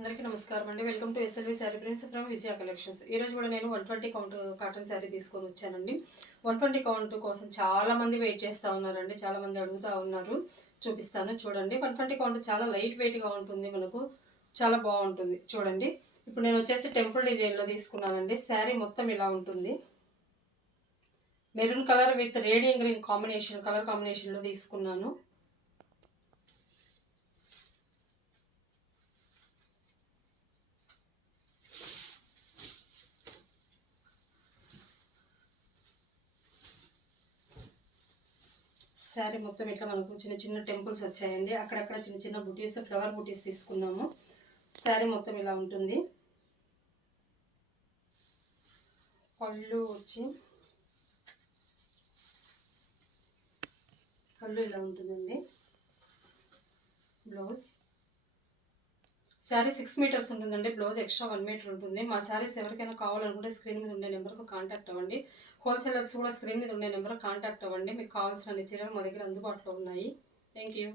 అందరికీ నమస్కారం అండి. Welcome to SLV sari prince from Vijaya collections. ఈరోజు కూడా నేను 120 కౌంట్ కాటన్ శారీ తీసుకొని వచ్చానండి. 120 కౌంట్ కోసం చాలామంది వెయిట్ చేస్తూ ఉన్నారండి, చాలామంది అడుగుతూ ఉన్నారు. చూపిస్తాను చూడండి. 120 కౌంట్ చాలా లైట్ వెయిట్గా ఉంటుంది, మనకు చాలా బాగుంటుంది చూడండి. ఇప్పుడు నేను వచ్చేసి టెంపుల్ డిజైన్లో తీసుకున్నానండి. శారీ మొత్తం ఇలా ఉంటుంది. Maroon colour with radium green colour కాంబినేషన్లో తీసుకున్నాను. శారీ మొత్తం ఇట్లా మనకు చిన్న చిన్న టెంపుల్స్ వచ్చాయండి. అక్కడక్కడ చిన్న చిన్న బుటీస్, ఫ్లవర్ బుటీస్ తీసుకున్నాము. శారీ మొత్తం ఇలా ఉంటుంది. పళ్ళు వచ్చి పళ్ళు ఇలా ఉంటుందండి. బ్లౌజ్ శారీ 6 మీటర్స్ ఉంటుందండి. బ్లౌజ్ ఎక్స్ట్రా 1 మీటర్ ఉంటుంది. మా శారీస్ ఎవరికైనా కావాలనుకుంటే స్క్రీన్ మీద ఉండే నెంబర్కు కాంటాక్ట్ అవ్వండి. హోల్సేలర్స్ కూడా స్క్రీన్ మీద ఉండే నెంబర్కి కాంటాక్ట్ అవ్వండి. మీకు కావాల్సిన చీరలు మా దగ్గర అందుబాటులో ఉన్నాయి. Thank you.